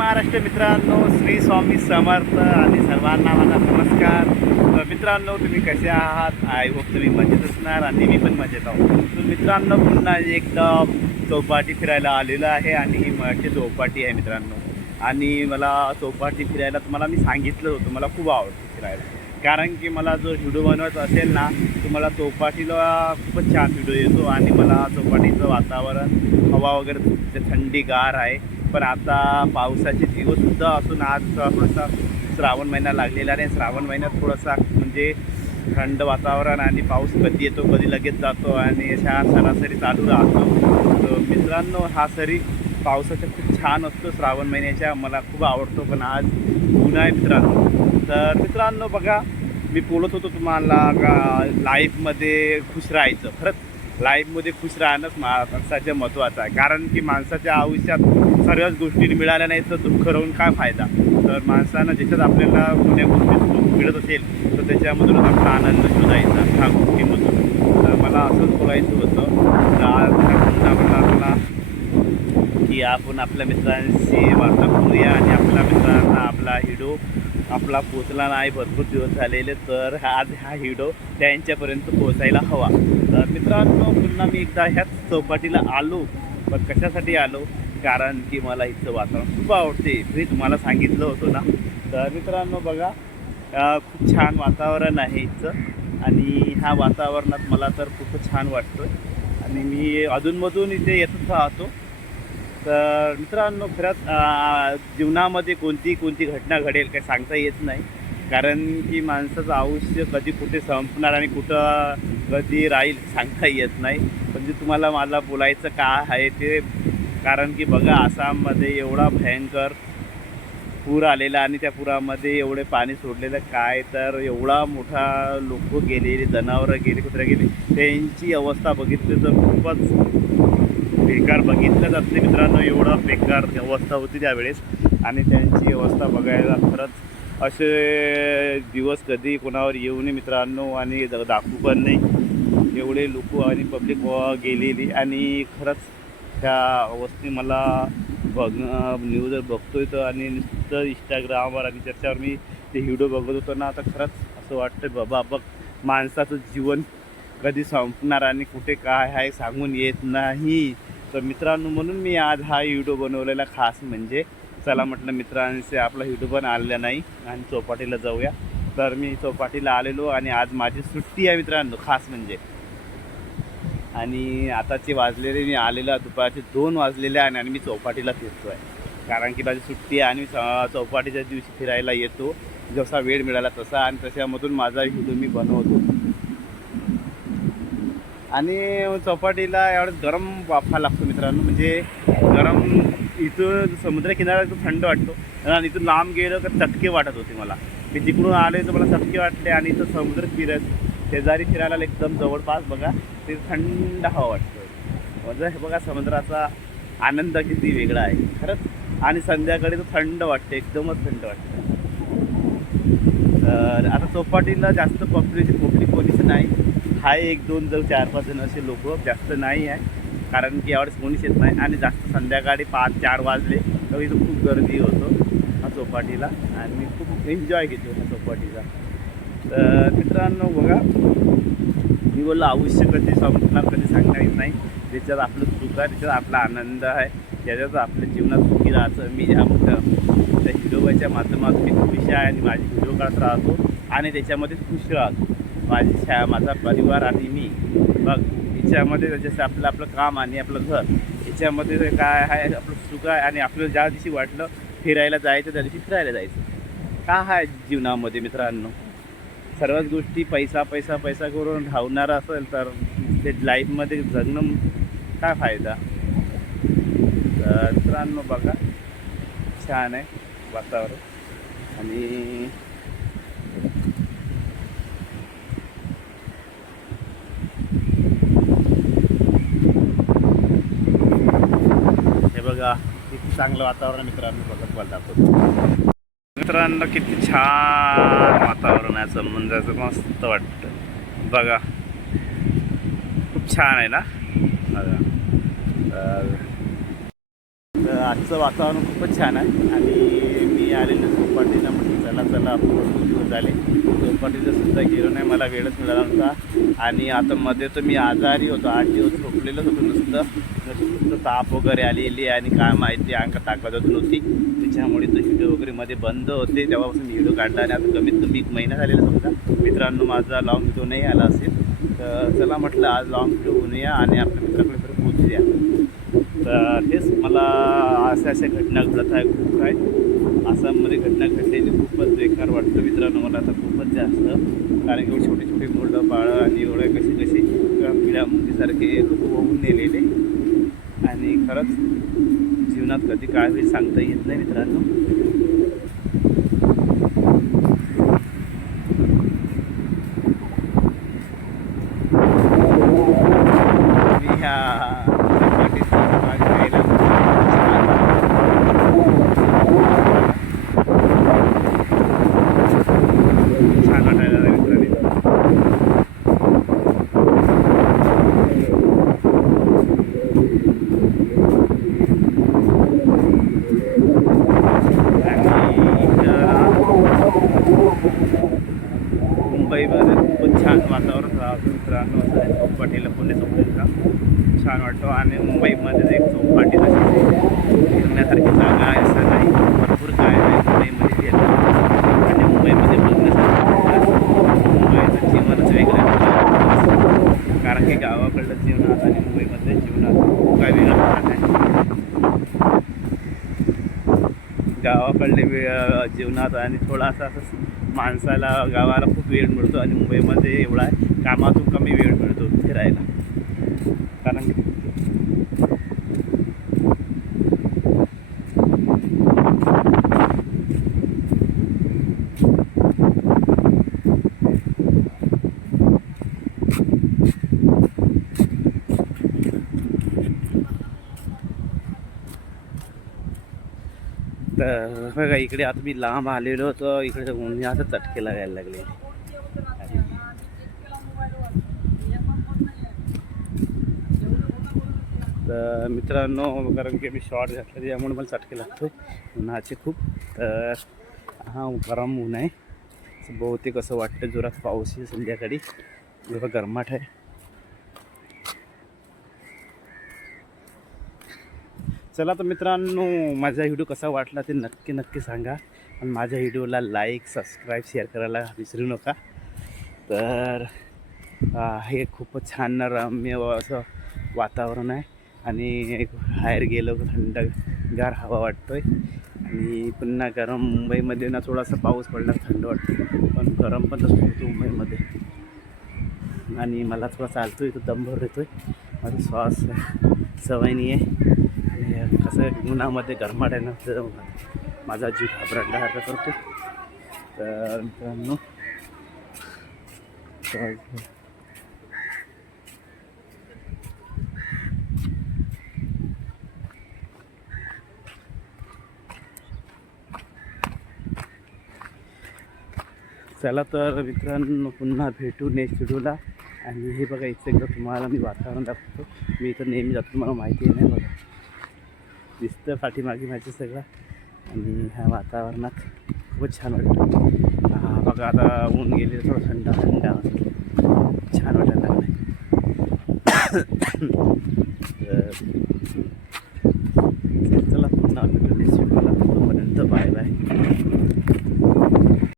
महाराष्ट्र मित्रांनो, श्री स्वामी समर्थ आणि सर्वांना माझा नमस्कार. तर मित्रांनो, तुम्ही कसे आहात? आय होप तुम्ही मजेत असणार आणि मी पण मजेत आहोत. तर मित्रांनो, पुन्हा एकदा चौपाटी फिरायला आलेलो आहे आणि ही मराठी चौपाटी आहे मित्रांनो. आणि मला चौपाटी फिरायला तुम्हाला मी सांगितलं होतं, मला खूप आवडतं फिरायला. कारण की मला जो व्हिडिओ बनवायचा असेल ना, तर मला चौपाटीला खूपच छान व्हिडिओ येतो. आणि मला चौपाटीचं वातावरण, हवा वगैरे थंडीगार आहे. पण आता पावसाचे दिवससुद्धा असून आज थोडासा श्रावण महिना लागलेला आहे. श्रावण महिन्यात थोडासा म्हणजे थंड वातावरण आणि पाऊस कधी येतो कधी लगेच जातो आणि अशा सरासरी चालू राहतो. तर मित्रांनो, हा सरी पावसाचा खूप छान असतो श्रावण महिन्याच्या, मला खूप आवडतो. पण आज ऊन आहे मित्रांनो. तर मित्रांनो बघा, मी बोलत होतो तुम्हाला का लाईफमध्ये खुश राहायचं. खरंच लाईफमध्ये खुश राहणंच माणसाचं महत्त्वाचं आहे. कारण की माणसाच्या आयुष्यात सर्वच गोष्टी मिळाल्या नाही तर दुःख राहून काय फायदा. तर माणसानं ज्याच्यात आपल्याला कोण्या गोष्टीत सुख मिळत असेल तर त्याच्यामधूनच आपला आनंद शोधायचा ह्या गोष्टीमधून. तर मला असंच बोलायचं होतं. तर आज आपला की आपण आपल्या मित्रांशी वार्ता करूया आणि आपल्या मित्रांना आपला व्हिडिओ आपला पोचला नाही, भरपूर दिवस झालेले, तर आज हा व्हिडिओ त्यांच्यापर्यंत पोचायला हवा. तर मित्रांनो, पुन्हा मी एकदा ह्याच चौपाटीला आलो. पण कशासाठी आलो? कारण की मला इथचं वातावरण खूप आवडते. मी तुम्हाला सांगितलं होतं ना. तर मित्रांनो बघा, खूप छान वातावरण आहे इथचं आणि ह्या वातावरणात मला तर खूपच छान वाटतं आणि मी अधूनमधून इथे येतच राहतो. तर मित्रांनो, खरंच जीवनामध्ये कोणती घटना घडेल काही सांगता येत नाही. कारण की माणसाचं आयुष्य कधी कुठे संपणार आणि कुठं कधी राहील सांगता येत नाही. म्हणजे तुम्हाला मला बोलायचं काय आहे ते, कारण की बघा, आसाममध्ये एवढा भयंकर पूर आलेला आणि त्या पुरामध्ये एवढे पाणी सोडलेलं, काय तर एवढा मोठा लोक गेलेले, जनावरं गेले, कुत्रे गेले, त्यांची अवस्था बघितली तर खूपच बेकार बघितलं जात नाही मित्रांनो. एवढं बेकार अवस्था होती त्यावेळेस आणि त्यांची अवस्था बघायला खरंच असे दिवस कधी कोणावर येऊ नये मित्रांनो. आणि दाखवू पण नाही, एवढे लोक आणि पब्लिक गेलेली. आणि खरंच त्या अवस्थे मला न्यूज बघतोय तर आणि नुसतं इंस्टाग्रामवर आणि त्याच्यावर मी ते व्हिडिओ बघत होतो ना, तर खरंच असं वाटतं बाबा बघ, माणसाचं जीवन कधी संपणार आणि कुठे काय आहे सांगून येत नाही. तर मित्रांनो, म्हणून मी आज हा व्हिडिओ बनवलेला खास. म्हणजे चला म्हटलं मित्रांशी आपला व्हिडिओ पण आलेला नाही आणि चौपाटीला जाऊया. तर मी चौपाटीला आलेलो आणि आज माझी सुट्टी आहे मित्रांनो, खास म्हणजे. आणि आताचे वाजलेले, मी आलेला दुपारचे 2 वाजलेले आहे आणि मी चौपाटीला फिरतो आहे. कारण की माझी सुट्टी आहे आणि चौपाटीच्या दिवशी फिरायला येतो जसा वेळ मिळाला तसा, आणि त्याच्यामधून माझा व्हिडिओ मी बनवतो. आणि चौपाटीला एवढं गरम वाफा लागतो मित्रांनो. म्हणजे गरम, इथून समुद्रकिनारा तो थंड वाटतो आणि इथून लांब गेलं तर चटके वाटत होते मला. मी तिकडून आले तर मला चटके वाटले आणि इथं समुद्र शेजारी फिरायला एकदम जवळपास बघा, ते थंड हवा वाटतं. म्हणजे हे बघा, समुद्राचा आनंद किती वेगळा आहे खरंच. आणि संध्याकाळी तो थंड वाटते, एकदमच थंड वाटतं. तर आता चौपाटीला जास्त पब्लिक कोणीच नाही आहे. 1-2 जर 4-5 जण असे लोक, जास्त नाही आहे. कारण की यावेळेस कोणीच येत नाही आणि जास्त संध्याकाळी 5-4 वाजले तर इथं खूप गर्दी होतो हा चौपाटीला आणि मी खूप एन्जॉय घेतो ह्या चौपाटीला. तर मित्रांनो बघा, मी बोललो आयुष्य कधी संपणार कधी सांगता येत नाही. ज्याच्यात आपलं सुख आहे, त्याच्यात आपला आनंद आहे, त्याच्यात आपल्या जीवनात सुखी राहायचं. मी ह्या मोठ्या व्हिडिओच्या माध्यमातून मी खुश आहे आणि माझी व्हिडिओ काढत राहतो आणि त्याच्यामध्ये खुश राहतो. माझा परिवार आणि मी बघ, याच्यामध्ये जसं आपलं काम आणि आपलं घर, याच्यामध्ये काय आहे, आपलं सुख आहे. आणि आपल्याला ज्या दिवशी वाटलं फिरायला जायचं त्या दिवशी फिरायला जायचं. का आहे जीवनामध्ये मित्रांनो, सर्वच गोष्टी पैसा पैसा पैसा करून धावणार असेल तर ते लाईफमध्ये जगणं काय फायदा. तर मित्रांनो बघा, छान आहे वातावरण. आणि हे बघा किती चांगलं वातावरण मित्रांनो. बघत मला दाखवतो मित्रांनो, किती छान वातावरण आहे. समुद्राचं मस्त वाटतं बघा, खूप छान आहे ना. बघा, तर आजचं वातावरण खूपच छान आहे आणि मी आलेलो चौपाटीला म्हटलं चला चला आपण भरपूर दिवस झाले चौपाटीला सुद्धा गेलो नाही, मला वेळच मिळाला नव्हता. आणि आता मध्ये तर मी आजारी होतो, 8 दिवस झोपलेलंच होतो नुसतं ताप वगैरे आलेली आणि काय माहिती अंगात ताकदच नव्हती, त्याच्यामुळे तो व्हिडिओ वगैरे मध्ये बंद होते. तेव्हापासून व्हिडिओ काढला आणि आता कमीत कमी 1 महिना झालेला समजा. मित्रांनो माझा लॉंग व्हिडिओ नाही आला असेल तर चला म्हटलं आज लॉंग व्हिडिओ बनवूया आणि आपल्या मित्राकडे परत पोहोचूया. तर तेच मला अशा घटना घडत आहे, खूप काय आसाममध्ये घटना घडलेली खूपच बेकार वाटतं मित्रांनो मला आता खूपच जास्त. कारण की छोटे छोटे मुलं बाळं आणि एवढे कसे पिढ्या मुंगीसारखे लोक होऊन नेलेले आणि खरंच जीवनात कधी काय होईल सांगता येत नाही मित्रांनो. मी ह्या छान वाटायला मित्रांनो. मुंबईमध्ये खूपच छान वातावरण राहतं मित्रांनो. असं चौपाटीला पुणे चौपाटीला छान वाटतो आणि मुंबईमध्ये एक चौपाटी फिरण्यासारखी जागा आहे असं नाही, भरपूर काय आहे मुंबईमध्ये फिरणं आणि मुंबईमध्ये बघण्यासारखं मुंबईचं जीवनच वेगळं आहे. कारण की गावाकडलं जीवनात आणि मुंबईमधल्या जीवनात खूप काय वेगळं फरक आहे. गावाकडले जीवनात आणि थोडासा असं माणसाला गावाला खूप वेळ मिळतो आणि मुंबईमध्ये एवढा कामातून कमी वेळ मिळतो फिरायला. कारण तर बघा इकडे आता मी लांब आलेलो होतो, इकडे उन्हाचा चटके लागायला लागले. तर मित्रांनो कारण की मी शॉर्ट घातला त्यामुळे मला चटके लागतो उन्हाचे खूप. तर हा गरम ऊन आहे, बहुतेक असं वाटतं जोरात पाऊस आहे संध्याकाळी, जेव्हा गरमाट आहे. चला तर मित्रांनो माझा व्हिडिओ कसा वाटला ते नक्की सांगा आणि माझ्या व्हिडिओला लाईक सबस्क्राईब शेअर करायला विसरू नका. तर हे खूपच छान रम्य असं वातावरण आहे आणि बाहेर गेलो थंडगार हवा वाटतो आहे आणि पुन्हा गरम. मुंबईमध्ये ना थोडासा पाऊस पडला थंड वाटतं पण गरम पण तसं होतं मुंबईमध्ये आणि मला थोडा चालतो आहे तो दमभर येतो आहे, माझा श्वास सवय नाही आहे आणि कसं उन्हामध्ये गरमाट आहे ना तर माझा जीव घाबरल्यासारखा करतो. तर मित्रांनो चला तर मित्रांनो पुन्हा भेटू नेक्स्ट व्हिडिओला. आणि हे बघा इथे एकदा तुम्हाला मी वातावरण दाखवतो. मी इथं नेहमी जातो, तुम्हाला माहिती आहे नाही बघा दिसतं पाठीमागे माझं सगळं आणि ह्या वातावरणात खूपच छान वाटतं. बघा आता ऊन गेले थोडं थंड छान वाटायला लागलं.